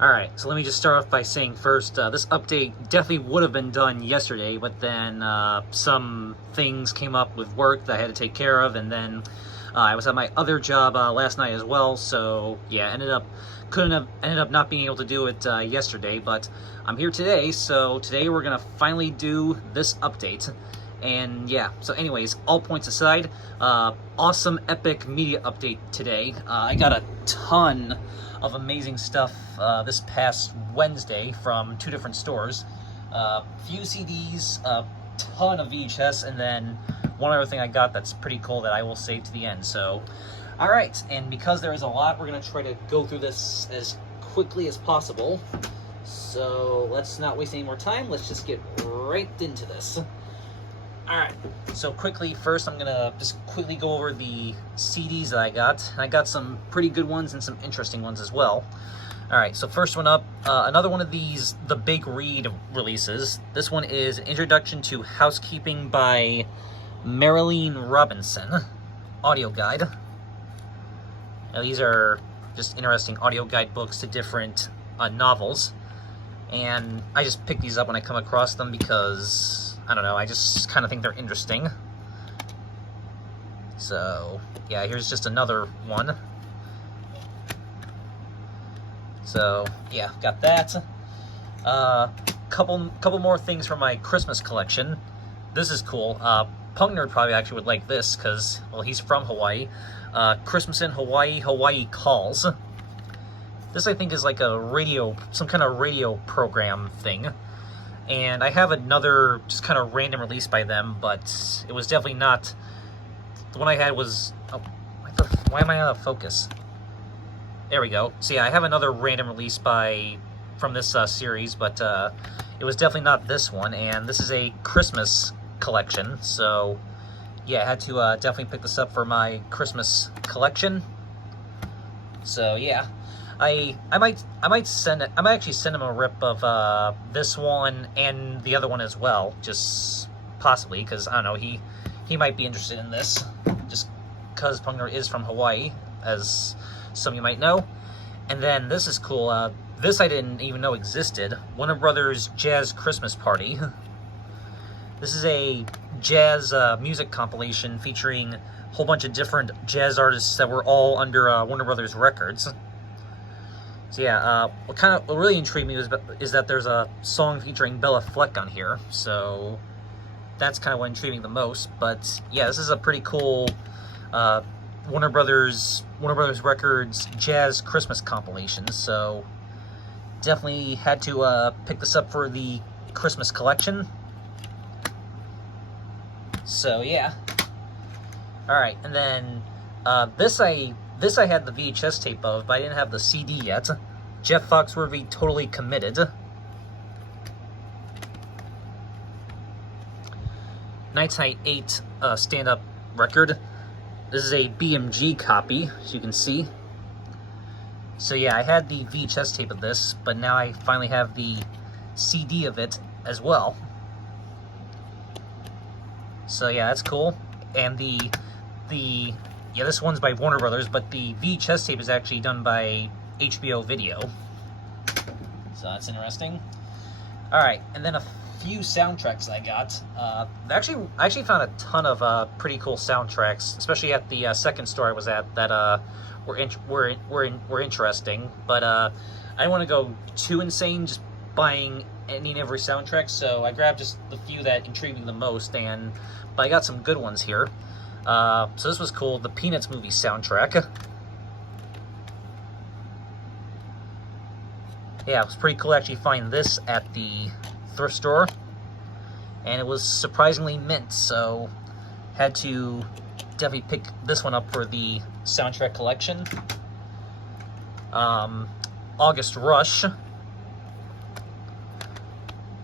Alright, so let me just start off by saying first, this update definitely would have been done yesterday, but then some things came up with work that I had to take care of, and then I was at my other job last night as well, so yeah, ended up not being able to do it yesterday, but I'm here today, so today we're gonna finally do this update. And yeah, so anyways, all points aside, awesome epic media update today. I got a ton of amazing stuff this past Wednesday from 2 different stores. Few CDs, a ton of VHS, and then one other thing I got that's pretty cool that I will save to the end. So, alright, and because there is a lot, we're going to try to go through this as quickly as possible. So, let's not waste any more time, let's just get right into this. Alright, so quickly, first I'm going to just quickly go over the CDs that I got. I got some pretty good ones and some interesting ones as well. Alright, so first one up, another one of these The Big Read releases. This one is Introduction to Housekeeping by Marilyn Robinson, audio guide. Now these are just interesting audio guide books to different novels. And I just pick these up when I come across them because, I don't know, I just kind of think they're interesting. So, yeah, here's just another one. So, yeah, got that. Couple more things from my Christmas collection. This is cool. Punk Nerd probably actually would like this because, well, he's from Hawaii. Christmas in Hawaii, Hawaii Calls. This, I think, is like a radio, some kind of radio program thing. And I have another just kind of random release by them, but it was definitely not... The one I had was... Oh, why am I out of focus? There we go. So yeah, I have another random release from this series, but it was definitely not this one, and this is a Christmas collection, so yeah, I had to definitely pick this up for my Christmas collection. So yeah. I might actually send him a rip of this one and the other one as well, just possibly, because I don't know, he might be interested in this, just because Punk Nerd is from Hawaii, as some of you might know. And then this is cool. This I didn't even know existed. Warner Brothers Jazz Christmas Party. This is a jazz music compilation featuring a whole bunch of different jazz artists that were all under Warner Brothers Records. So yeah, what really intrigued me is that there's a song featuring Bella Fleck on here, so that's kind of what intrigued me the most. But yeah, this is a pretty cool Warner Brothers Records jazz Christmas compilation. So definitely had to pick this up for the Christmas collection. So yeah, all right, and then this I had the VHS tape of, but I didn't have the CD yet. Jeff Foxworthy, Totally Committed. 1998 stand-up record. This is a BMG copy, as you can see. So yeah, I had the VHS tape of this, but now I finally have the CD of it as well. So yeah, that's cool. And yeah, this one's by Warner Brothers, but the VHS tape is actually done by HBO Video. So that's interesting. Alright, and then a few soundtracks I got. I actually found a ton of pretty cool soundtracks, especially at the second store I was at, that were interesting. But I didn't want to go too insane just buying any and every soundtrack, so I grabbed just the few that intrigued me the most, but I got some good ones here. So this was cool, the Peanuts movie soundtrack. Yeah, it was pretty cool to actually find this at the thrift store. And it was surprisingly mint, so had to definitely pick this one up for the soundtrack collection. August Rush.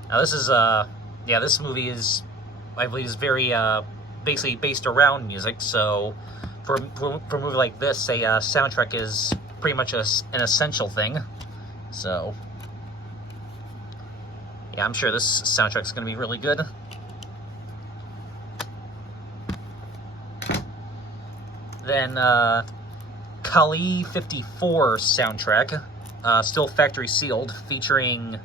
Now this is, yeah, this movie is, I believe, is very, basically based around music, so for a movie like this, a soundtrack is pretty much an essential thing. So yeah, I'm sure this soundtrack's going to be really good. Then Kali 54 soundtrack. still factory sealed, featuring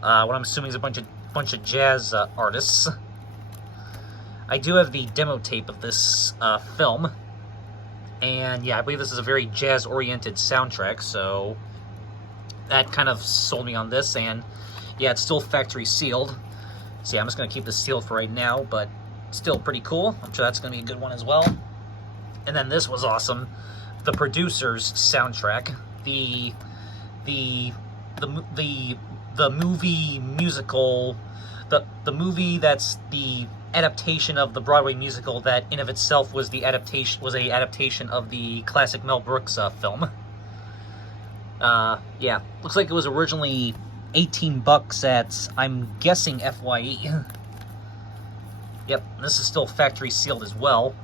what I'm assuming is a bunch of jazz artists. I do have the demo tape of this film, and yeah, I believe this is a very jazz-oriented soundtrack, so that kind of sold me on this, and yeah, it's still factory sealed. So yeah, I'm just going to keep this sealed for right now, but still pretty cool. I'm sure that's going to be a good one as well. And then this was awesome. The Producers soundtrack. The movie musical, the movie that's the adaptation of the Broadway musical that in of itself was a adaptation of the classic Mel Brooks film. Yeah, looks like it was originally $18 at, I'm guessing, FYE. Yep, this is still factory sealed as well.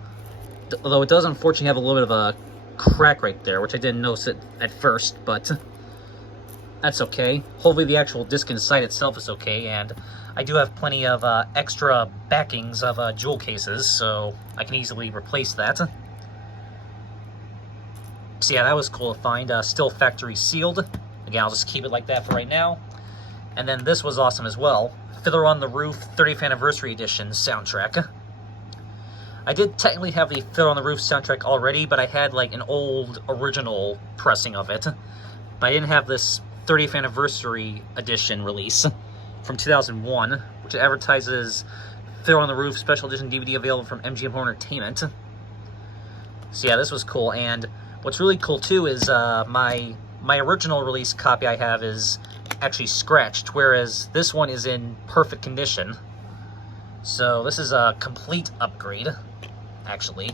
Although it does unfortunately have a little bit of a crack right there, which I didn't notice it at first, but that's okay. Hopefully the actual disc inside itself is okay, and I do have plenty of extra backings of jewel cases, so I can easily replace that. So yeah, that was cool to find. Still factory sealed. Again, I'll just keep it like that for right now. And then this was awesome as well. Fiddler on the Roof 30th Anniversary Edition soundtrack. I did technically have the Fiddler on the Roof soundtrack already, but I had like an old original pressing of it. But I didn't have this 30th Anniversary Edition release from 2001, which advertises Fiddler on the Roof Special Edition DVD available from MGM Home Entertainment. So yeah, this was cool, and what's really cool too is my original release copy I have is actually scratched, whereas this one is in perfect condition. So this is a complete upgrade, actually.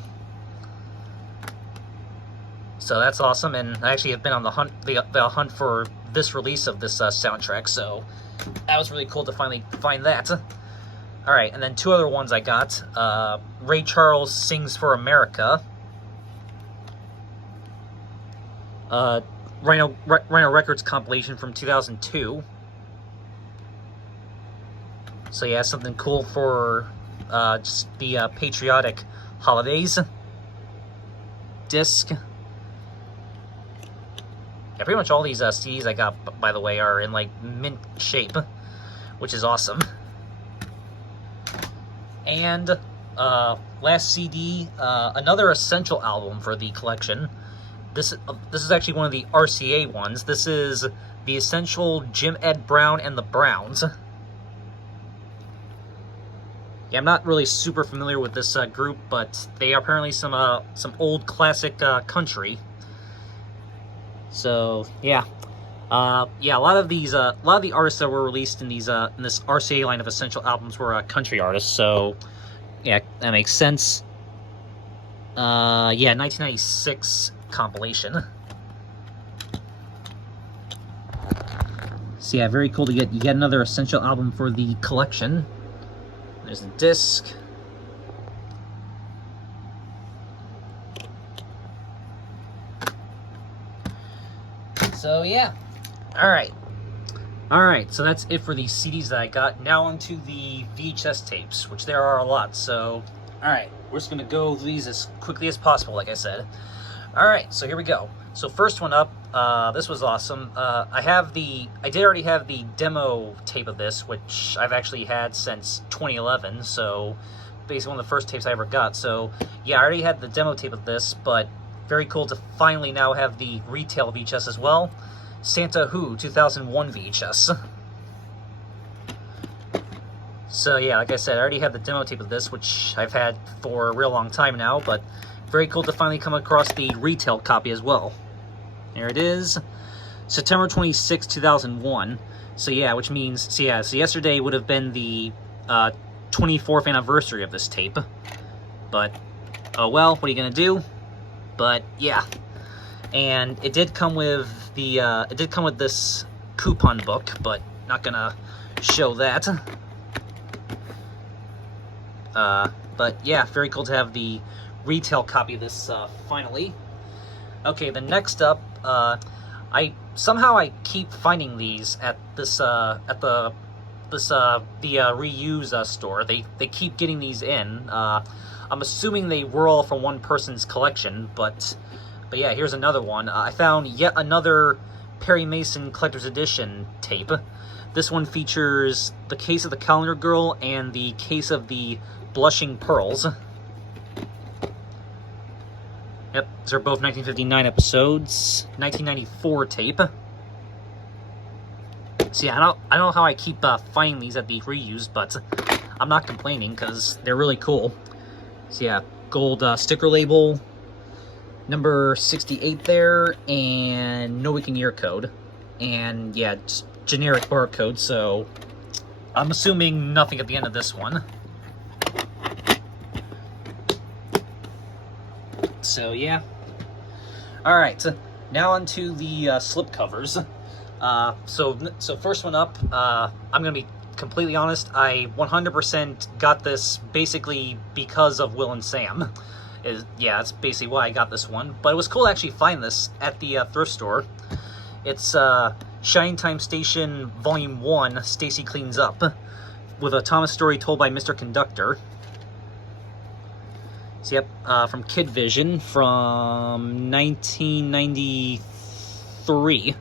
So that's awesome, and I actually have been on the hunt for this release of this soundtrack, so that was really cool to finally find that. Alright, and then two other ones I got. Ray Charles Sings for America. Rhino Records compilation from 2002. So yeah, something cool for just the patriotic holidays. Disc. Yeah, pretty much all these CDs I got, by the way, are in like mint shape, which is awesome. And last CD, another essential album for the collection. This is actually one of the RCA ones. This is the Essential Jim Ed Brown and the Browns. Yeah, I'm not really super familiar with this group, but they are apparently some old classic country. So yeah, yeah, a lot of the artists that were released in these in this RCA line of essential albums were country artists. So yeah, that makes sense. Yeah, 1996 compilation. So yeah, very cool to get yet another essential album for the collection. There's the disc. So yeah, all right. So that's it for the CDs that I got. Now onto the VHS tapes, which there are a lot. So all right, we're just gonna go through these as quickly as possible, like I said. All right, so here we go. So first one up, this was awesome. I did already have the demo tape of this, which I've actually had since 2011. So basically one of the first tapes I ever got. So yeah, I already had the demo tape of this, but very cool to finally now have the retail VHS as well. Santa Who 2001 VHS. So yeah, like I said, I already have the demo tape of this, which I've had for a real long time now, but very cool to finally come across the retail copy as well. There it is. September 26, 2001. So yeah, which means, so yesterday would have been the 24th anniversary of this tape. But, oh well, what are you gonna do? But yeah. And it did come with this coupon book, but not gonna show that. But yeah, very cool to have the retail copy of this finally. Okay, the next up, I keep finding these at this the reuse store. They keep getting these in. I'm assuming they were all from one person's collection, but yeah, here's another one. I found yet another Perry Mason Collector's Edition tape. This one features the case of the Calendar Girl and the case of the Blushing Pearls. Yep, these are both 1959 episodes. 1994 tape. See, I don't know how I keep finding these at the reuse, but I'm not complaining because they're really cool. So yeah, gold sticker label, number 68 there, and no week and year code. And yeah, just generic barcode, so I'm assuming nothing at the end of this one. So yeah. Alright, now onto the slipcovers. So first one up, I'm going to be completely honest, I 100% got this basically because of Will and Sam. Yeah, that's basically why I got this one. But it was cool to actually find this at the thrift store. It's Shining Time Station Volume 1, Stacy Cleans Up, with a Thomas story told by Mr. Conductor. So yep, from Kid Vision from 1993.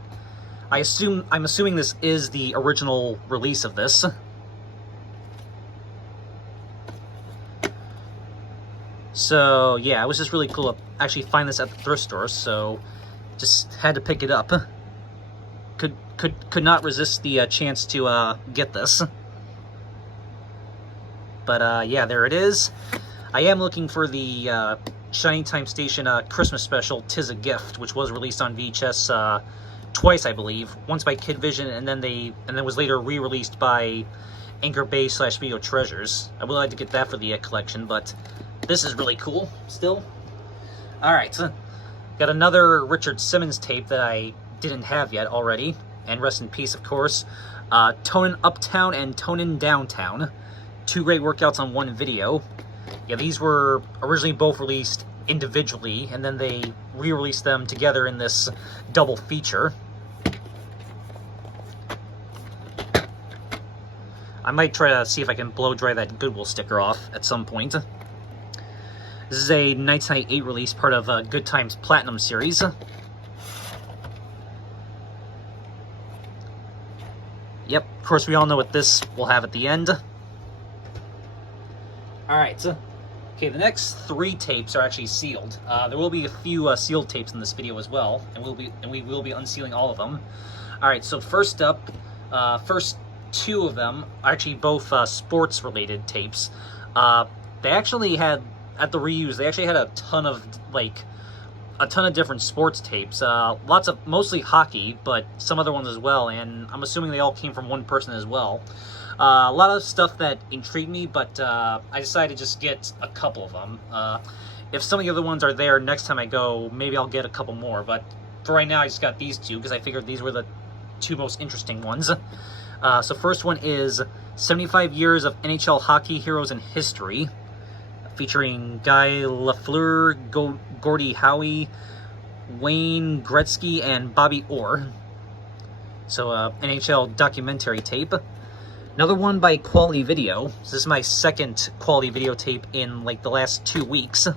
I'm assuming this is the original release of this. So yeah, it was just really cool to actually find this at the thrift store, so just had to pick it up. Could not resist the chance to get this. But yeah, there it is. I am looking for the Shining Time Station Christmas special, 'Tis a Gift, which was released on VHS twice, I believe. Once by Kid Vision, and then was later re-released by Anchor Bay / Video Treasures. I would like to get that for the collection, but this is really cool still. All right, so got another Richard Simmons tape that I didn't have yet already, and rest in peace, of course. Tonin' Uptown and Tonin' Downtown, 2 great workouts on one video. Yeah, these were originally both released individually, and then they re-released them together in this double feature. I might try to see if I can blow dry that Goodwill sticker off at some point. This is a 1998 release, part of Good Times Platinum series. Yep, of course we all know what this will have at the end. Alright, okay, the next 3 tapes are actually sealed. There will be a few sealed tapes in this video as well, and we will be unsealing all of them. Alright, so first up, first 2 of them are actually both sports-related tapes. They actually had, at the reuse, they actually had a ton of different sports tapes. Lots of, mostly hockey, but some other ones as well, and I'm assuming they all came from one person as well. A lot of stuff that intrigued me, but I decided to just get a couple of them. If some of the other ones are there next time I go, maybe I'll get a couple more, but for right now I just got these 2 because I figured these were the 2 most interesting ones. So first one is 75 Years of NHL Hockey Heroes in History, featuring Guy Lafleur, Gordie Howe, Wayne Gretzky, and Bobby Orr. So NHL documentary tape. Another one by Quality Video. So this is my second Quality Video tape in like the last 2 weeks.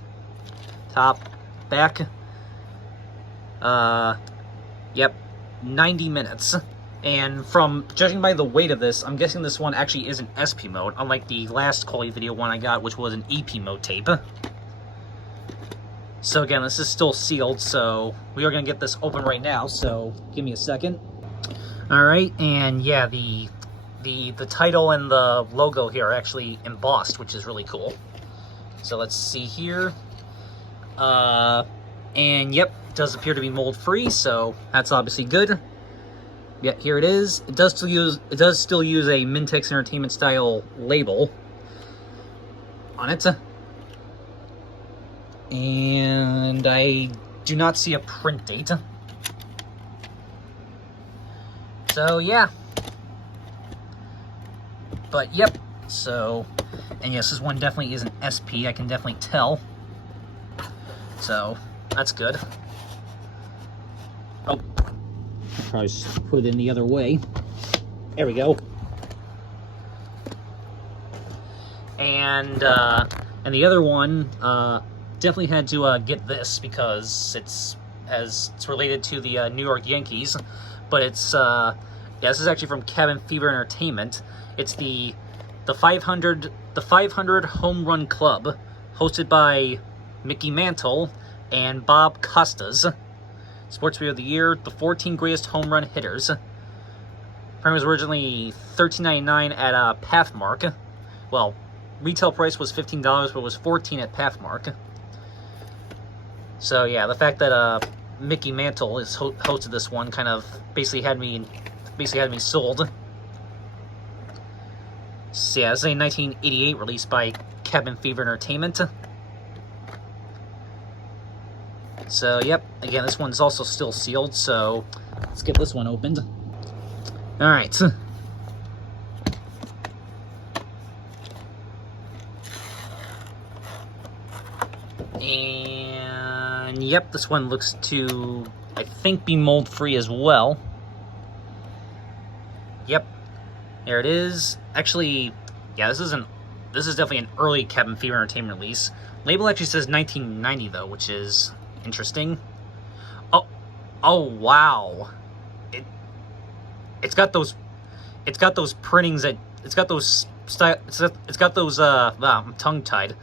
Top, back. Yep, 90 minutes. And from judging by the weight of this, I'm guessing this one actually is an SP mode, unlike the last Quality Video one I got, which was an EP mode tape. So again, this is still sealed, so we are going to get this open right now, so give me a second. Alright, and yeah, the title and the logo here are actually embossed, which is really cool. So let's see here. And yep, it does appear to be mold free, so that's obviously good. Yeah, here it is. It does still use a Mintex Entertainment style label on it. And I do not see a print date. So yeah. But yep, so, and yes, this one definitely is an SP, I can definitely tell. So, that's good. Oh, I'll probably just put it in the other way. There we go. And the other one, definitely had to get this because it's related to the New York Yankees. but it's yeah, this is actually from Cabin Fever Entertainment. It's the 500 Home Run Club, hosted by Mickey Mantle and Bob Costas. Sports Video of the Year, the 14 greatest home run hitters. Price was originally $13.99 at Pathmark. Well, retail price was $15, but it was $14 at Pathmark. So yeah, the fact that Mickey Mantle is hosted this one kind of basically had me sold. So yeah, this is a 1988 release by Cabin Fever Entertainment. So yep, again, this one's also still sealed, so let's get this one opened. Alright. And yep, this one looks to, I think, be mold free as well. Yep, there it is. Actually, yeah, this is definitely an early Cabin Fever Entertainment release. Label actually says 1990 though, which is interesting. Oh wow. It's got those printings that I'm tongue-tied.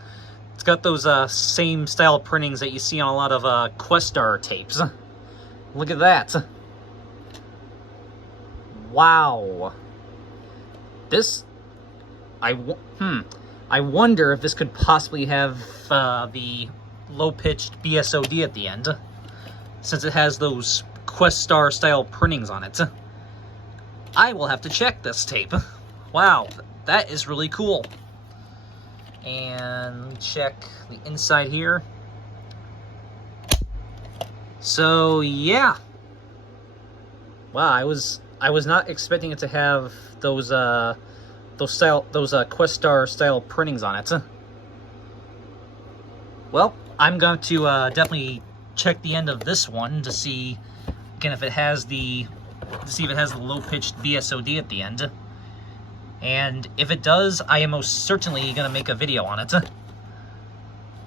It's got those same style printings that you see on a lot of Questar tapes. Look at that. Wow. This, I wonder if this could possibly have the low-pitched BSOD at the end, since it has those Questar style printings on it. I will have to check this tape. Wow, that is really cool. And check the inside here. So yeah. Wow, I was not expecting it to have those Questar style printings on it. Well, I'm going to definitely check the end of this one to see again if it has the low-pitched VSOD at the end. And if it does, I am most certainly going to make a video on it.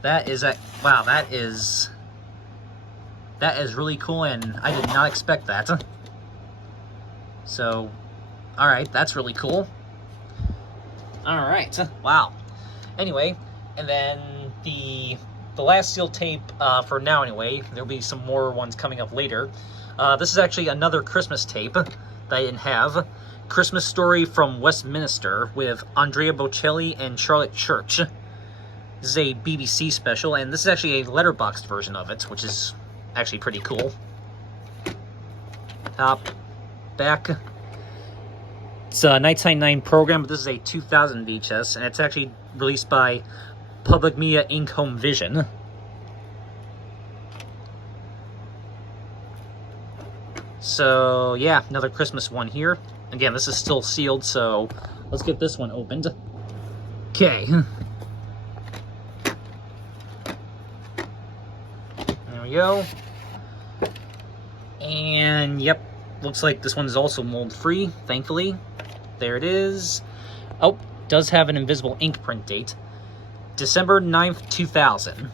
That is wow, that is really cool, and I did not expect that. So, alright, that's really cool. Alright, wow. Anyway, and then the last sealed tape, for now anyway, there'll be some more ones coming up later. This is actually another Christmas tape that I didn't have. Christmas Story from Westminster with Andrea Bocelli and Charlotte Church. This is a BBC special, and this is actually a letterboxed version of it, which is actually pretty cool. Top, back. It's a 1999 program, but this is a 2000 VHS, and it's actually released by Public Media Inc. Home Vision. So, yeah, another Christmas one here. Again, this is still sealed, so let's get this one opened. Okay. There we go. And, yep, looks like this one is also mold-free, thankfully. There it is. Oh, does have an invisible ink print date. December 9th, 2000.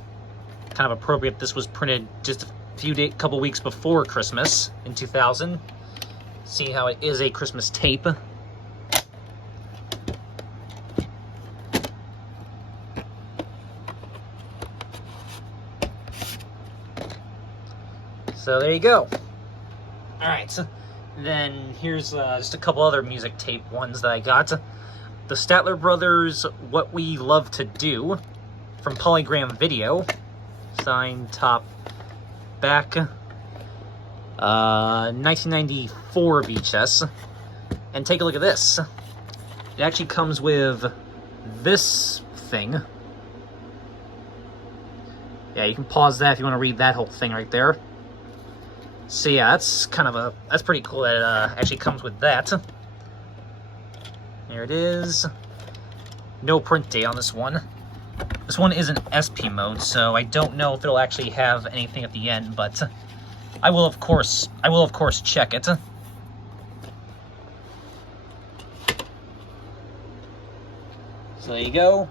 Kind of appropriate. This was printed just a couple weeks before Christmas in 2000. See how it is a Christmas tape. So there you go. Alright, so then here's just a couple other music tape ones that I got. The Statler Brothers' What We Love to Do from Polygram Video. Signed, top, back. 1994 VHS. And take a look at this. It actually comes with this thing. Yeah, you can pause that if you want to read that whole thing right there. So yeah, that's pretty cool that it actually comes with that. There it is. No print date on this one. This one is in SP mode, so I don't know if it'll actually have anything at the end, but I will of course check it. So there you go.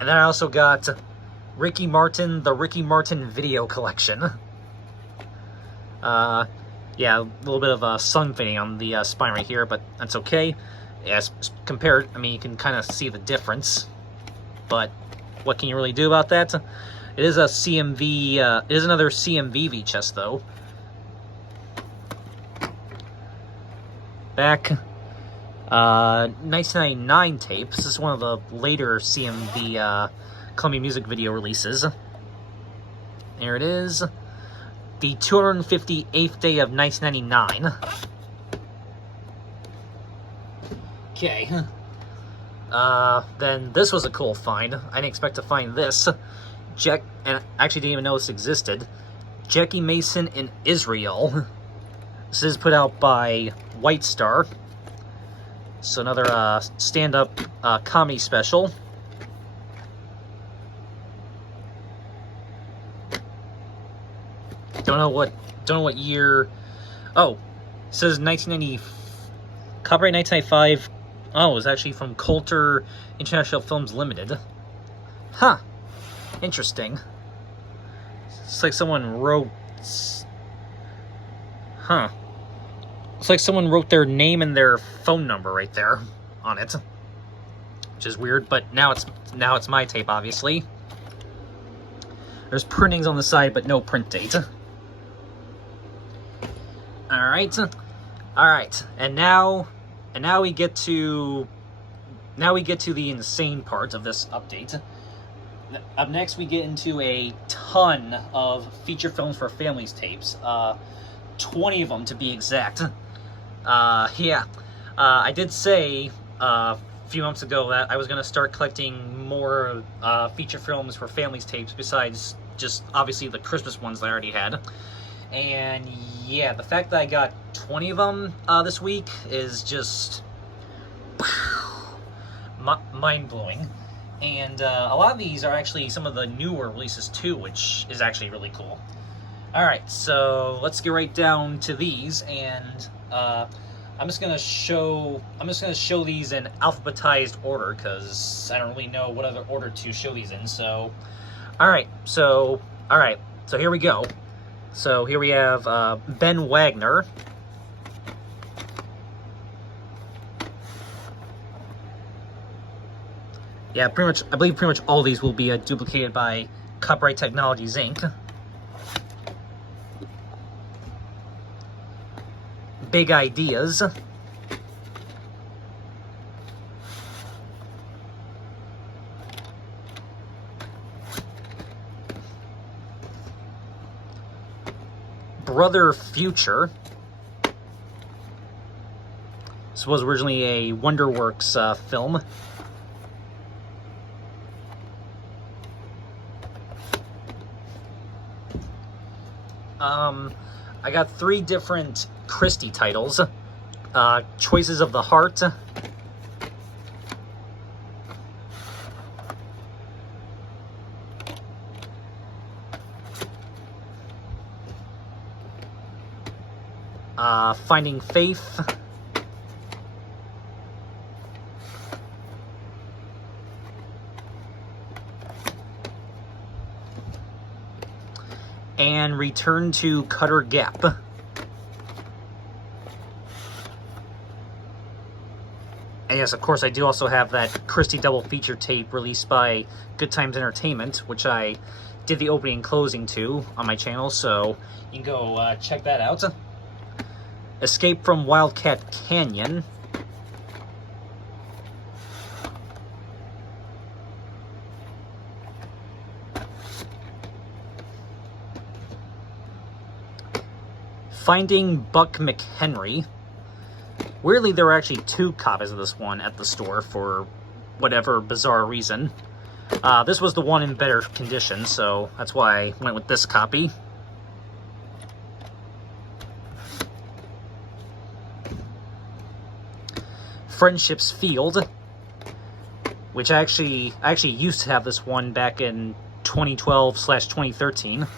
And then I also got Ricky Martin, the Ricky Martin Video Collection. Yeah, a little bit of sun fading on the spine right here, but that's okay. As compared, I mean, you can kind of see the difference, but what can you really do about that? It is a CMV, it is another CMV VHS though. Back, 1999 tape. This is one of the later CMV Columbia Music Video releases. There it is. The 258th day of 1999. Okay. Then this was a cool find. I didn't expect to find this. And I actually didn't even know this existed. Jackie Mason in Israel. This is put out by White Star. So another stand-up comedy special. Don't know what year. Oh, it says 1990. Copyright 1995. Oh, it was actually from Coulter International Films Limited. Huh. Interesting. It's like someone wrote... Huh. It's like someone wrote their name and their phone number right there on it. Which is weird, but now it's my tape, obviously. There's printings on the side, but no print date. Alright. And now we get to the insane part of this update. Up next, we get into a ton of feature films for families tapes. 20 of them to be exact. I did say a few months ago that I was going to start collecting more feature films for families tapes besides just obviously the Christmas ones that I already had. And yeah, the fact that I got 20 of them this week is just mind-blowing. And a lot of these are actually some of the newer releases too, which is actually really cool. Alright, so let's get right down to these, and I'm just gonna show these in alphabetized order because I don't really know what other order to show these in. So alright, so here we go. So here we have Ben Wagner. Yeah, I believe pretty much all these will be duplicated by Copyright Technologies, Inc. Big Ideas. Brother Future. This was originally a WonderWorks film. I got 3 different Christie titles. Choices of the Heart. Finding Faith. And Return to Cutter Gap. And yes, of course, I do also have that Christie double feature tape released by Good Times Entertainment, which I did the opening and closing to on my channel, so you can go check that out. Escape from Wildcat Canyon. Finding Buck McHenry. Weirdly, there were actually 2 copies of this one at the store for whatever bizarre reason. This was the one in better condition, so that's why I went with this copy. Friendship's Field, which I actually used to have this one back in 2012/2013.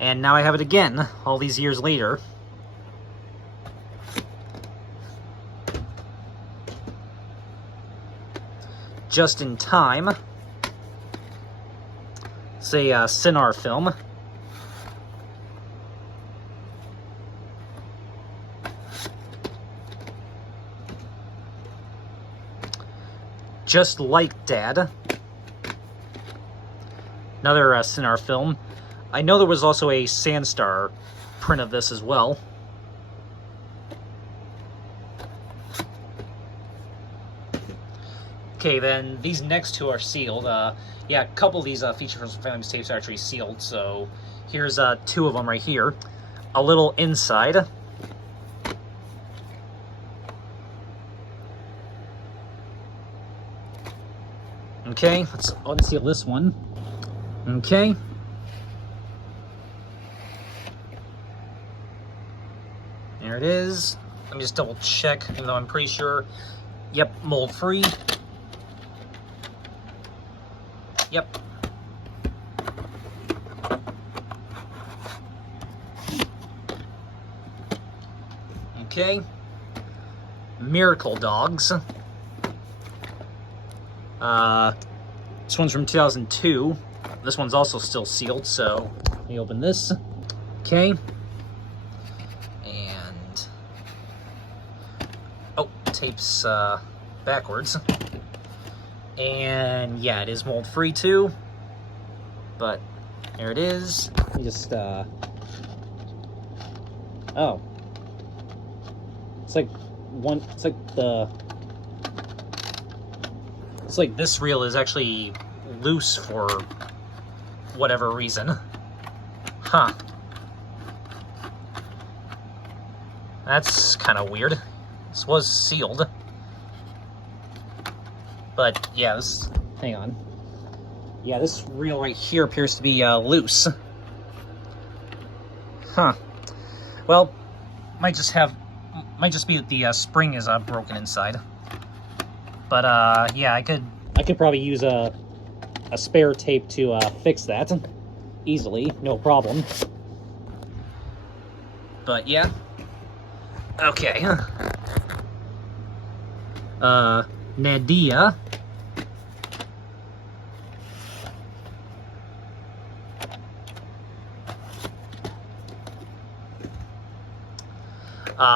And now I have it again, all these years later. Just in Time. It's a Cinar film. Just Like Dad. Another Cinar film. I know there was also a Sandstar print of this as well. Okay, then these next two are sealed. Yeah, a couple of these Feature Films for Families tapes are actually sealed, so here's two of them right here. A little inside. Okay, let's unseal this one. Okay. There it is. Let me just double check, even though I'm pretty sure. Yep, mold free. Yep. Okay. Miracle Dogs. This one's from 2002. This one's also still sealed, so let me open this. Okay. And oh, tape's backwards. And yeah, it is mold free too. But there it is. Let me just oh. It's like this reel is actually loose for whatever reason. Huh. That's kind of weird. This was sealed. But yeah, hang on. Yeah, this reel right here appears to be loose. Huh. Well, might just be that the spring is broken inside. But yeah, I could probably use a spare tape to fix that easily, no problem. But yeah, okay. Nadia.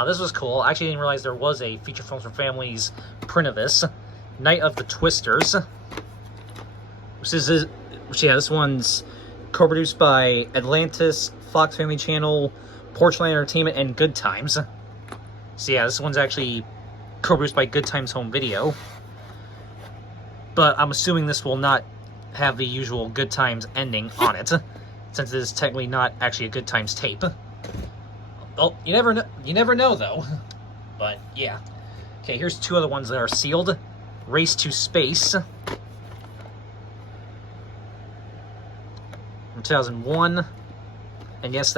This was cool. I actually didn't realize there was a Feature Films for Families print of this. Night of the Twisters. Yeah, this one's co-produced by Atlantis, Fox Family Channel, Porchland Entertainment, and Good Times. So yeah, this one's actually co-produced by Good Times Home Video. But I'm assuming this will not have the usual Good Times ending on it, since it is technically not actually a Good Times tape. Oh, you never know though. But yeah. Okay, here's two other ones that are sealed. Race to Space. From 2001. And yes,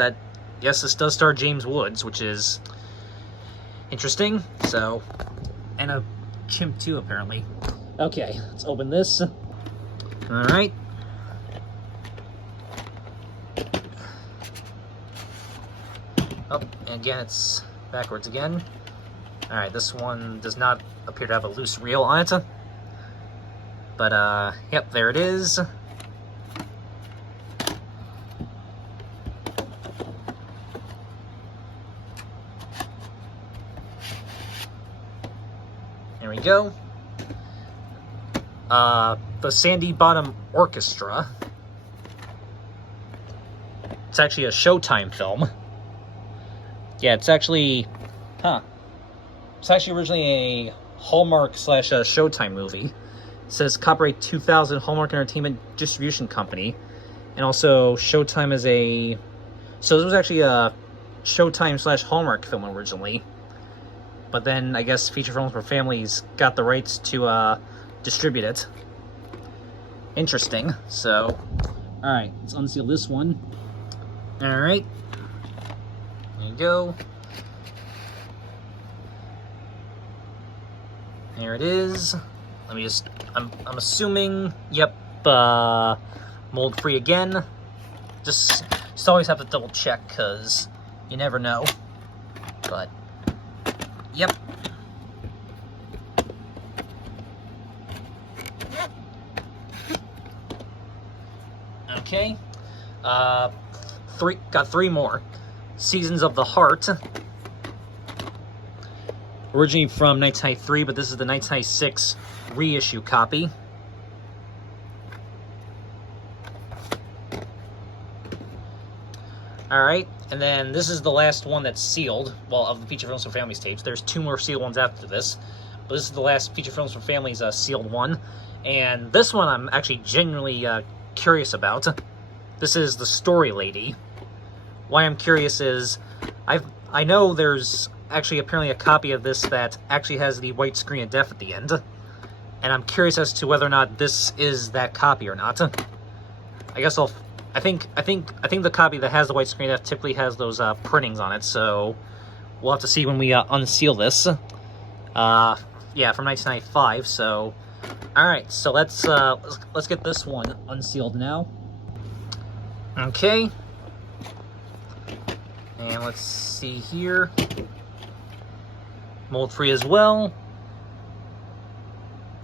this does star James Woods, which is interesting. So, and a chimp too, apparently. Okay, let's open this. Alright. Oh, and again, it's backwards again. Alright, this one does not appear to have a loose reel on it. But, yep, there it is. There we go. The Sandy Bottom Orchestra. It's actually a Showtime film. Yeah, it's actually... It's actually originally a Hallmark/Showtime movie. It says copyright 2000 Hallmark Entertainment Distribution Company. And also Showtime is a... So this was actually a Showtime/Hallmark film originally. But then I guess Feature Films for Families got the rights to distribute it. Interesting. So, alright, let's unseal this one. Alright. There you go. There it is. Let me just... I'm assuming... Yep. Mold free again. Just always have to double check, because you never know. But... Yep. Okay. Got three more. Seasons of the Heart. Originally from 1993, but this is the 1996 reissue copy. Alright, and then this is the last one that's sealed, well, of the Feature Films for Families tapes. There's 2 more sealed ones after this, but this is the last Feature Films for Families sealed one. And this one I'm actually genuinely curious about. This is The Story Lady. Why I'm curious is, I know there's actually apparently a copy of this that actually has the white screen of death at the end, and I'm curious as to whether or not this is that copy or not. I guess I think the copy that has the white screen of death typically has those printings on it, so we'll have to see when we unseal this. Yeah, from 1995. So, all right, so let's get this one unsealed now. Okay. And let's see here. Mold-free as well.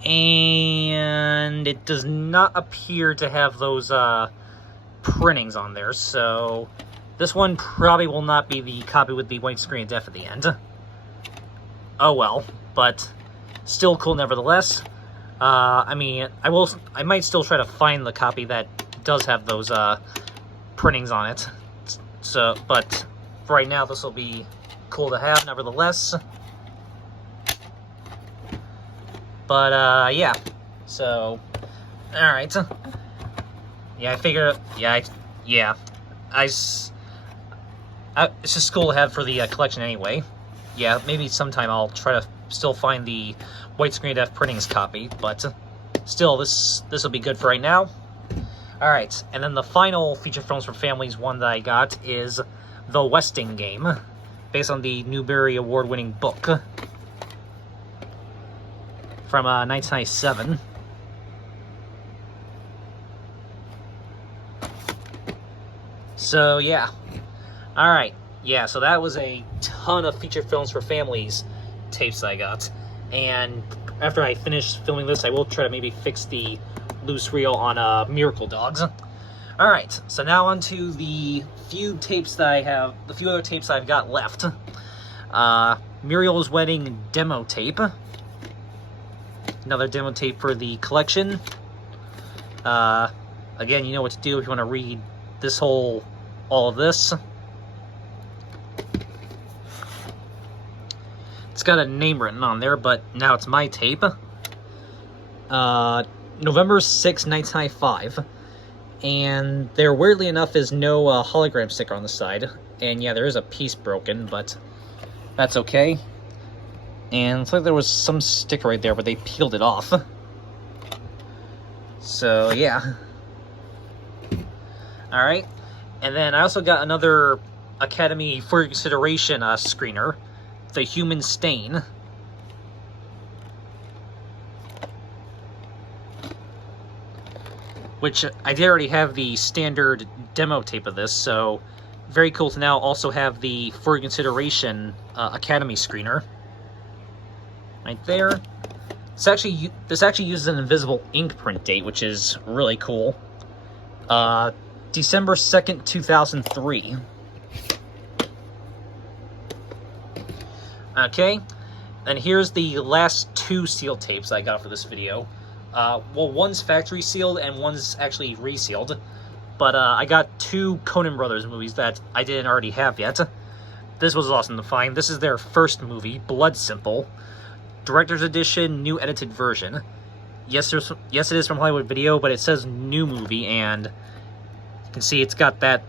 And it does not appear to have those printings on there, so this one probably will not be the copy with the white screen of death at the end. Oh well, but still cool nevertheless. I mean, I might still try to find the copy that does have those printings on it. So, but for right now, this will be cool to have nevertheless. But yeah, so all right. Yeah, I figure. Yeah, it's just cool to have for the collection anyway. Yeah, maybe sometime I'll try to still find the white screen of death printings copy, but still, this will be good for right now. All right, and then the final Feature Films for Families one that I got is The Westing Game, based on the Newbery Award-winning book from 1997. So yeah, all right, yeah. So that was a ton of Feature Films for Families tapes I got, and after I finish filming this, I will try to maybe fix the loose reel on Miracle Dogs. All right, so now on to the few tapes that I have, the few other tapes I've got left. Muriel's Wedding demo tape. Another demo tape for the collection. Again, you know what to do if you want to read this all of this. It's got a name written on there, but now it's my tape. November 6, 1995. And there, weirdly enough, is no hologram sticker on the side. And yeah, there is a piece broken, but that's okay. And it's like there was some sticker right there, but they peeled it off. So, yeah. Alright. And then I also got another Academy for Consideration screener, The Human Stain. Which I did already have the standard demo tape of this, so very cool to now also have the For Consideration Academy screener. Right there. This actually uses an invisible ink print date, which is really cool. December 2nd, 2003. Okay, and here's the last 2 sealed tapes I got for this video. Well, one's factory sealed and one's actually resealed. But I got 2 Coen Brothers movies that I didn't already have yet. This was awesome to find. This is their first movie, Blood Simple. Director's Edition, new edited version. Yes, it is from Hollywood Video, but it says new movie, and you can see it's got that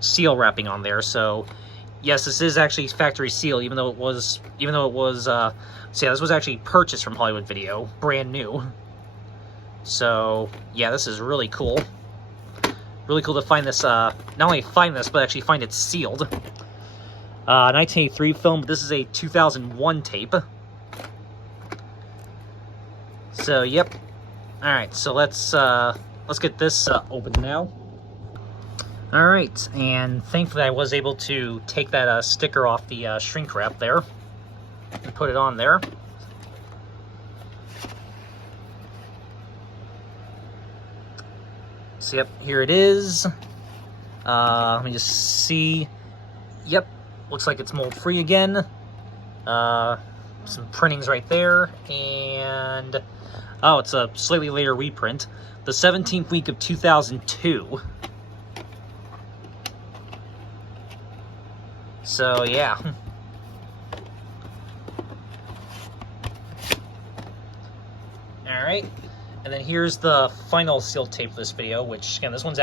seal wrapping on there. So yes, this is actually factory seal, even though it was so yeah, this was actually purchased from Hollywood Video, brand new. So yeah, this is really cool. Really cool to find this, not only find this, but actually find it sealed. 1983 film, but this is a 2001 tape. So, yep. Alright, so let's get this open now. Alright, and thankfully I was able to take that sticker off the shrink wrap there and put it on there. So, yep, here it is. Let me just see. Yep, looks like it's mold-free again. some printings right there, and oh, it's a slightly later reprint, the 17th week of 2002. So yeah. Alright, and then here's the final sealed tape for this video, which, again, this one's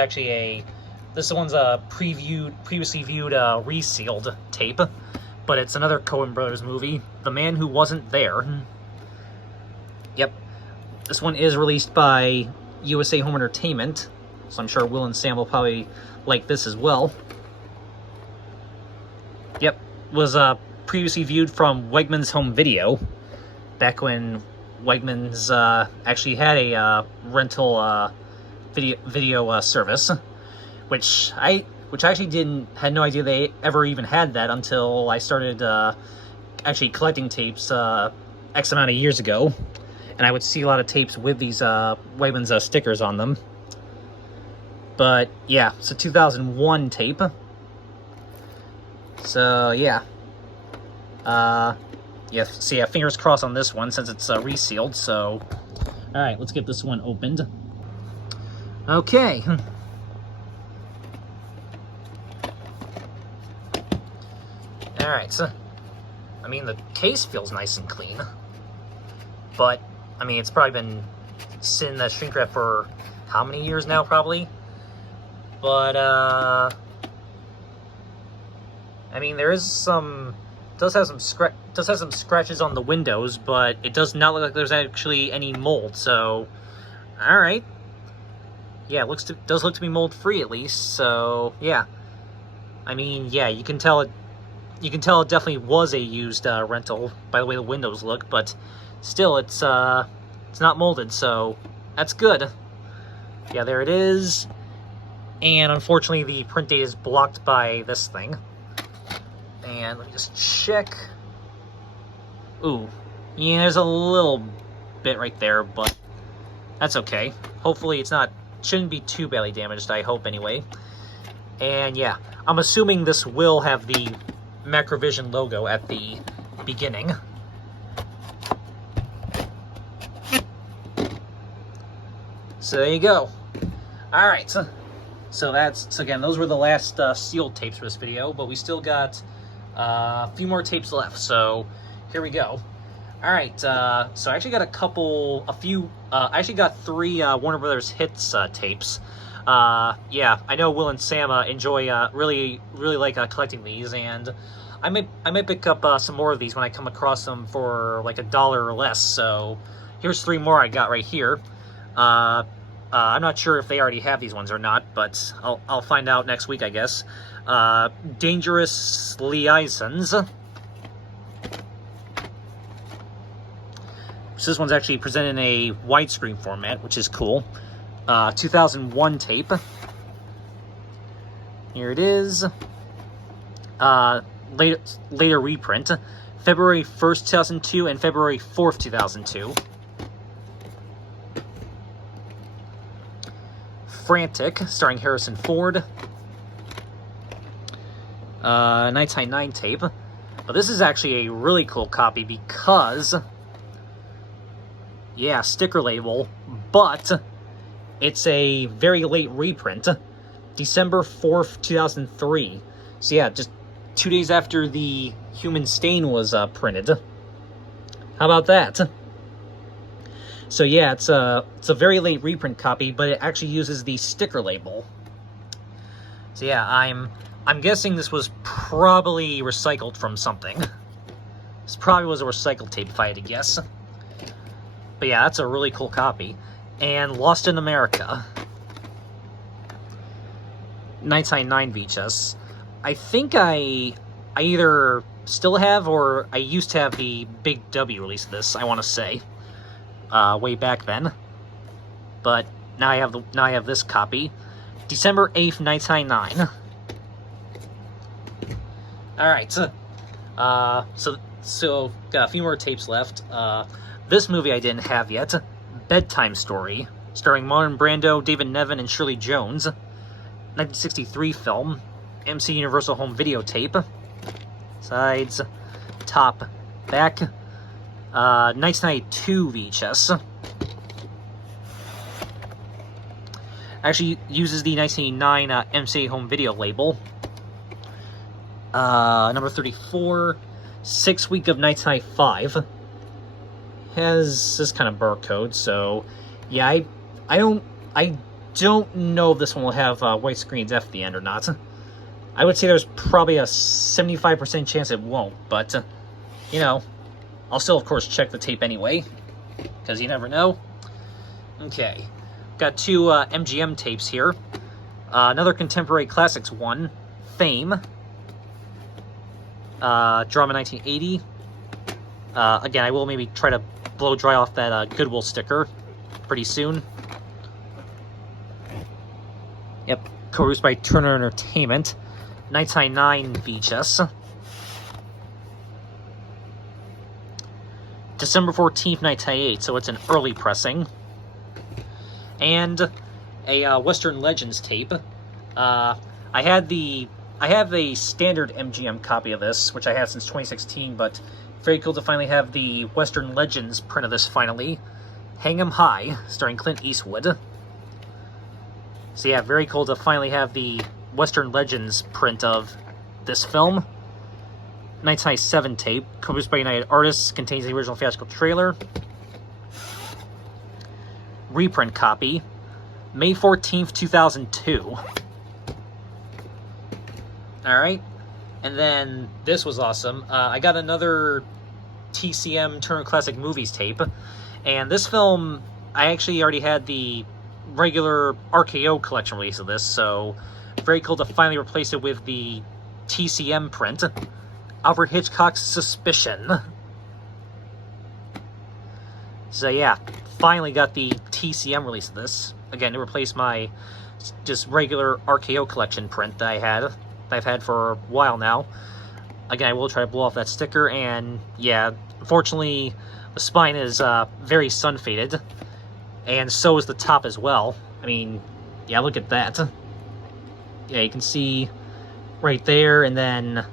a previously viewed resealed tape, but it's another Coen Brothers movie, The Man Who Wasn't There. Yep, this one is released by USA Home Entertainment, so I'm sure Will and Sam will probably like this as well. Yep, was previously viewed from Wegmans Home Video, back when Wegmans actually had a rental video service, which I actually had no idea they ever even had that until I started actually collecting tapes X amount of years ago, and I would see a lot of tapes with these Wegmans stickers on them. But yeah, it's a 2001 tape. So yeah. Yeah, so yeah, fingers crossed on this one since it's resealed, so... Alright, let's get this one opened. Okay. Alright, so... I mean, the case feels nice and clean. But, I mean, it's probably been sitting in that shrink wrap for how many years now, probably? But, I mean, there is some... does have some scratches on the windows, but it does not look like there's actually any mold. So, all right, yeah, it does look to be mold free at least. So yeah, I mean, yeah, you can tell it definitely was a used rental by the way the windows look, but still, it's not molded, so that's good. Yeah, there it is, and unfortunately, the print date is blocked by this thing. And let me just check. Ooh, yeah, there's a little bit right there, but that's okay. Hopefully it's shouldn't be too badly damaged, I hope anyway. And yeah, I'm assuming this will have the Macrovision logo at the beginning. So there you go. Alright, so again, those were the last sealed tapes for this video, but we still got a few more tapes left, so here we go. Alright, so I actually got I actually got 3 Warner Brothers Hits tapes. Yeah, I know Will and Sam enjoy, really like collecting these, and I might pick up some more of these when I come across them for like $1 or less, so here's 3 more I got right here. I'm not sure if they already have these ones or not, but I'll find out next week, I guess. Dangerous Liaisons. So this one's actually presented in a widescreen format, which is cool. 2001 tape. Here it is. Later reprint. February 1st, 2002 and February 4th, 2002. Frantic, starring Harrison Ford. 1999 tape. But this is actually a really cool copy because, yeah, sticker label, but it's a very late reprint. December 4th, 2003. So yeah, just 2 days after the Human Stain was printed. How about that? So yeah, it's a very late reprint copy, but it actually uses the sticker label. So yeah, I'm guessing this was probably recycled from something. This probably was a recycled tape if I had to guess. But yeah, that's a really cool copy. And Lost in America. 1999 VHS. I think I either still have or I used to have the Big W release of this, I want to say. Way back then. But now I have this copy. December 8th, 1999. Alright, so got a few more tapes left. This movie I didn't have yet. Bedtime Story, starring Marlon Brando, David Nevin, and Shirley Jones. 1963 film. MC Universal Home Videotape. Sides, top, back. Nights Night 2 VHS. Actually uses the 1989 MCA Home Video label. Number 34, 6 week of Nights Night 5. Has this kind of barcode, so yeah, I don't know if this one will have white screens at the end or not. I would say there's probably a 75% chance it won't, but you know, I'll still of course check the tape anyway, because you never know. Okay, got two MGM tapes here. Another Contemporary Classics one, Fame. Drama 1980. Again, I will maybe try to blow dry off that Goodwill sticker pretty soon. Yep, co-produced by Turner Entertainment. 1999 VHS. December 14th, 1998, so it's an early pressing. And a Western Legends tape. I have a standard MGM copy of this, which I have since 2016, but very cool to finally have the Western Legends print of this finally. Hang 'Em High, starring Clint Eastwood. So yeah, very cool to finally have the Western Legends print of this film. 1997 tape, co-produced by United Artists, contains the original theatrical trailer. Reprint copy, May 14th, 2002. Alright, and then this was awesome. I got another TCM Turner Classic Movies tape, and this film, I actually already had the regular RKO collection release of this, so very cool to finally replace it with the TCM print. Alfred Hitchcock's Suspicion. So yeah, finally got the TCM release of this. Again, to replace my just regular RKO collection print that I've had for a while now. Again, I will try to blow off that sticker, and yeah, unfortunately, the spine is very sun-faded, and so is the top as well. I mean, yeah, look at that. Yeah, you can see right there, and then,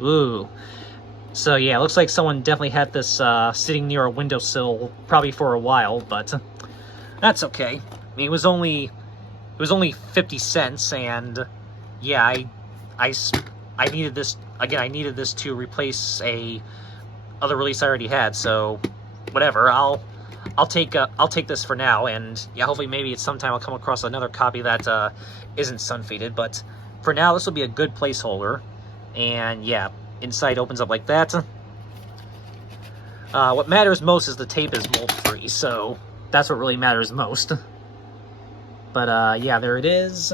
ooh. So yeah, it looks like someone definitely had this sitting near a windowsill probably for a while, but that's okay. I mean, it was only 50 cents, and yeah, I needed this again. I needed this to replace a other release I already had, so whatever. I'll take this for now, and yeah, hopefully maybe at some time I'll come across another copy that isn't sun-faded. But for now, this will be a good placeholder. And yeah, inside opens up like that. What matters most is the tape is mold-free, so that's what really matters most. But yeah, there it is.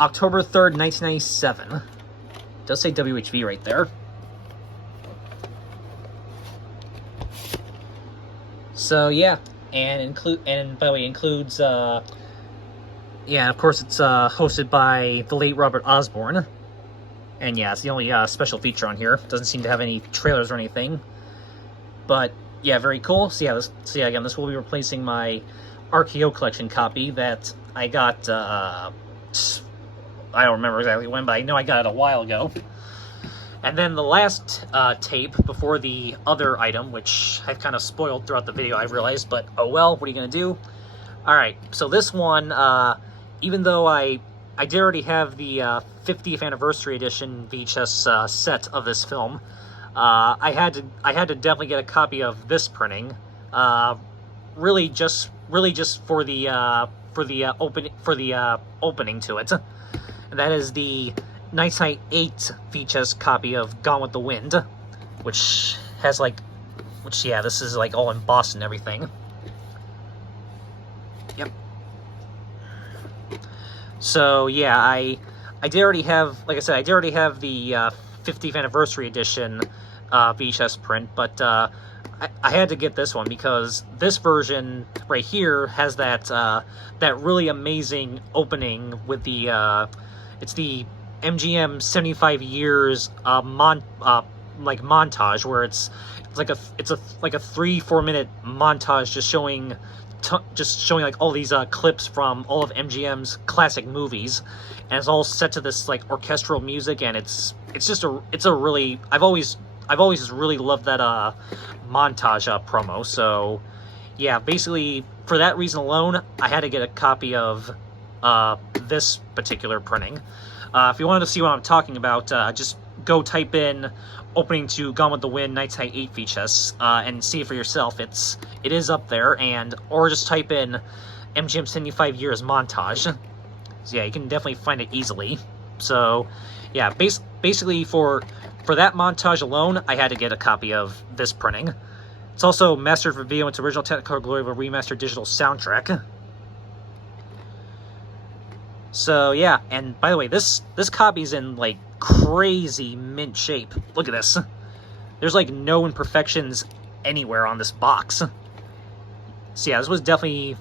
October 3rd, 1997. It does say WHV right there. So yeah, and by the way, includes yeah, of course it's hosted by the late Robert Osborne. And yeah, it's the only special feature on here. Doesn't seem to have any trailers or anything. But yeah, very cool. So yeah, again, this will be replacing my RKO collection copy that I got, I don't remember exactly when, but I know I got it a while ago. And then the last tape before the other item, which I've kind of spoiled throughout the video, I've realized, but oh well, what are you going to do? Alright, so this one, even though I did already have the 50th anniversary edition VHS set of this film, I had to definitely get a copy of this printing, really just for the opening to it. And that is the 1998 VHS copy of Gone with the Wind, which has yeah, this is like all embossed and everything. Yep. So yeah, I did already have, like I said, I did already have the 50th anniversary edition VHS print, but I had to get this one because this version right here has that that really amazing opening with the it's the MGM 75 years montage where it's like a 3-4 minute montage just showing like all these clips from all of MGM's classic movies, and it's all set to this like orchestral music, and it's a really, I've always I've always just really loved that montage promo. So yeah, basically for that reason alone, I had to get a copy of this particular printing. If you wanted to see what I'm talking about, just go type in opening to Gone with the Wind Nights High 8 VHS and see it for yourself. It is up there, or just type in MGM 75 years montage. So yeah, you can definitely find it easily. So yeah, basically for that montage alone, I had to get a copy of this printing. It's also mastered for video. Its original Technicolor glory of a remastered digital soundtrack. So yeah, and by the way, this copy's in like crazy mint shape. Look at this. There's like no imperfections anywhere on this box. So yeah, this was definitely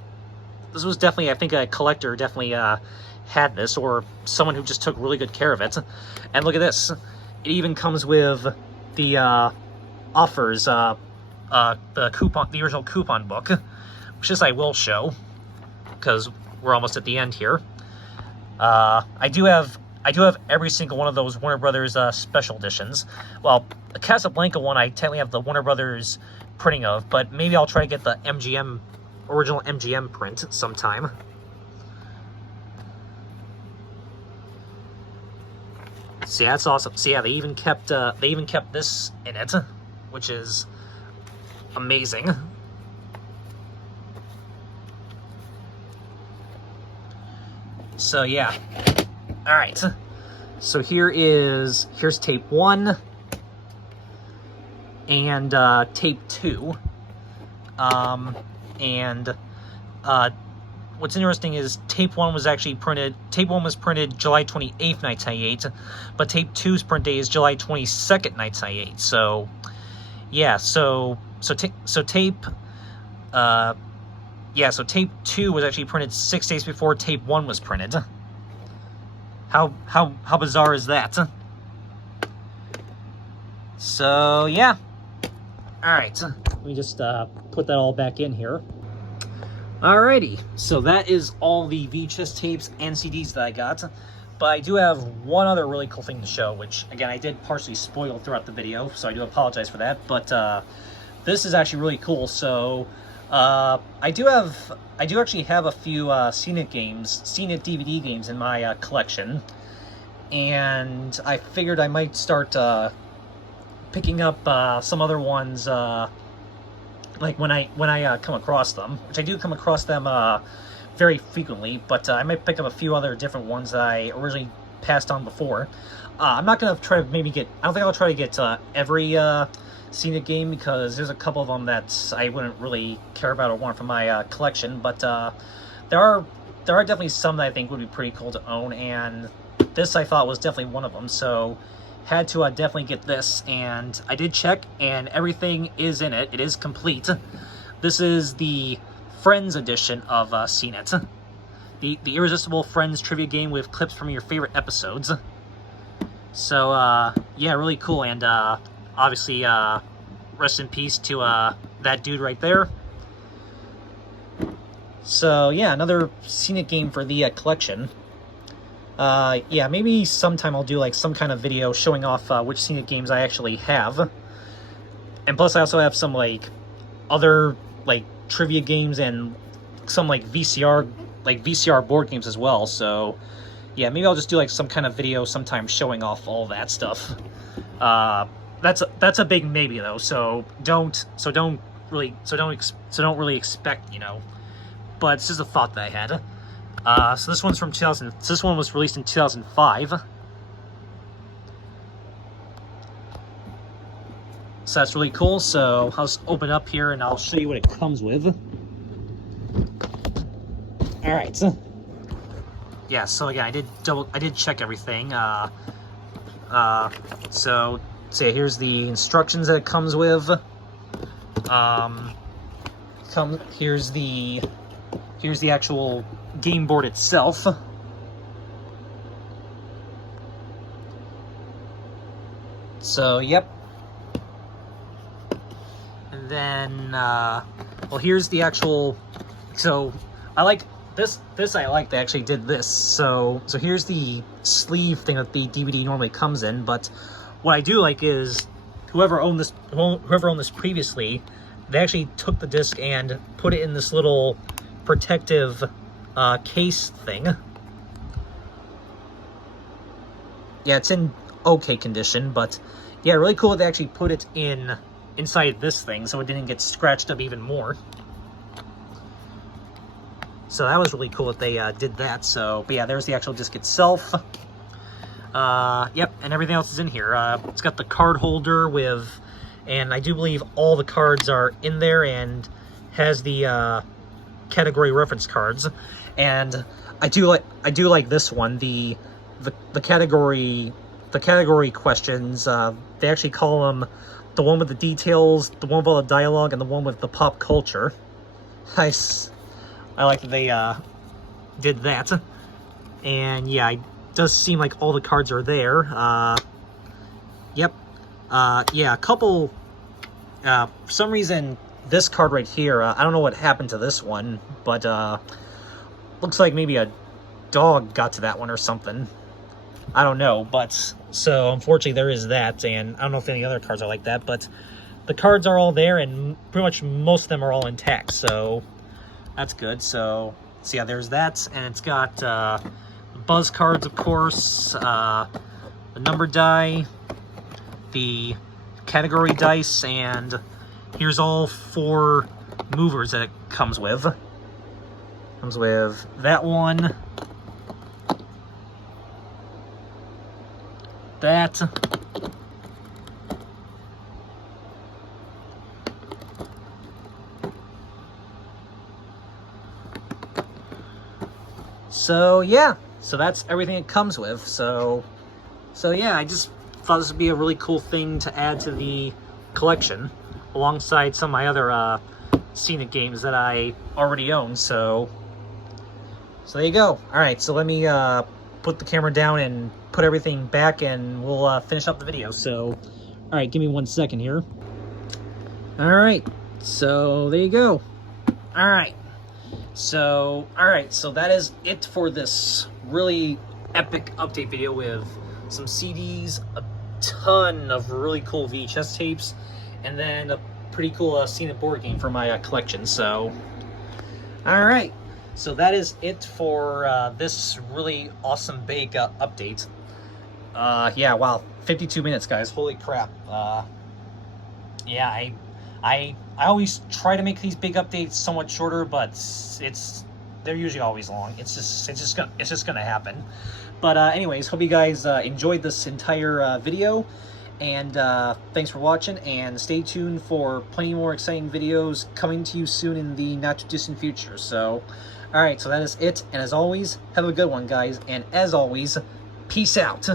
I think a collector definitely had this, or someone who just took really good care of it. And look at this. It even comes with the offers, the original coupon book, which this I will show because we're almost at the end here. I do have every single one of those Warner Brothers special editions. Well, the Casablanca one I technically have the Warner Brothers printing of, but maybe I'll try to get the original MGM print sometime. See, that's awesome. See, yeah, they even kept this in it, which is amazing. So yeah, all right. So here's tape 1 and tape 2. What's interesting is tape 1 was actually printed. Tape 1 was printed July 28th, 1998, but tape 2's print date is July 22nd, 1998. So yeah, so tape 2 was actually printed 6 days before tape 1 was printed. How bizarre is that? So yeah. All right, let me just put that all back in here. Alrighty, so that is all the VHS tapes and CDs that I got. But I do have one other really cool thing to show, which again I did partially spoil throughout the video, so I do apologize for that. But this is actually really cool. So I do actually have a few CNET DVD games in my collection, and I figured I might start picking up some other ones. Like when I come across them, which I do come across them very frequently, but I might pick up a few other different ones that I originally passed on before. I'm not gonna try to maybe get. I don't think I'll try to get every CNET game, because there's a couple of them that I wouldn't really care about or want for my collection. But there are definitely some that I think would be pretty cool to own, and this I thought was definitely one of them. So had to definitely get this, and I did check, and everything is in it. It is complete. This is the Friends edition of CNET, the Irresistible Friends trivia game with clips from your favorite episodes. So yeah, really cool, and obviously rest in peace to that dude right there. So yeah, another CNET game for the collection. Yeah, maybe sometime I'll do like some kind of video showing off which CNET games I actually have. And plus I also have some like other like trivia games and some like VCR board games as well. So yeah, maybe I'll just do like some kind of video sometime showing off all that stuff. That's a big maybe though. So don't really expect, you know. But it's just a thought that I had. So this one's from 2000. So this one was released in 2005. So that's really cool. So I'll just open up here and I'll show you what it comes with. All right. Yeah. So again, I did check everything. So here's the instructions that it comes with. Here's the actual game board itself. So, yep. And then, well, here's the actual, so, I like, this I like, they actually did this. So here's the sleeve thing that the DVD normally comes in, but what I do like is whoever owned this previously, they actually took the disc and put it in this little protective case thing. Yeah, it's in okay condition, but yeah, really cool that they actually put it inside this thing so it didn't get scratched up even more. So that was really cool that they did that. So, but yeah, there's the actual disc itself. Yep, and everything else is in here. It's got the card holder with, and I do believe all the cards are in there, and has the category reference cards. And I do like this one, the category questions. They actually call them the one with the details, the one with all the dialogue, and the one with the pop culture. I like that they did that. And yeah, it does seem like all the cards are there. Yep. Yeah, a couple... for some reason, this card right here, I don't know what happened to this one, but looks like maybe a dog got to that one or something. I don't know, but... So, unfortunately, there is that, and I don't know if any other cards are like that, but the cards are all there, and pretty much most of them are all intact, so that's good. So yeah, there's that, and it's got buzz cards, of course, the number die, the category dice, and here's all 4 movers that it comes with. Comes with that one, that, so yeah, so that's everything it comes with. So yeah, I just thought this would be a really cool thing to add to the collection alongside some of my other scenic games that I already own. So there you go. All right, so let me put the camera down and put everything back, and we'll finish up the video. So, all right, give me 1 second here. All right, so there you go. All right, so that is it for this really epic update video with some CDs, a ton of really cool VHS tapes, and then a pretty cool scenic board game for my collection. So, all right. So that is it for this really awesome big update. Yeah, wow, 52 minutes, guys. Holy crap. Yeah, I always try to make these big updates somewhat shorter, but they're usually always long. It's just gonna happen. But anyways, hope you guys enjoyed this entire video. And thanks for watching, and stay tuned for plenty more exciting videos coming to you soon in the not-too-distant future. So, alright, so that is it, and as always, have a good one, guys, and as always, peace out!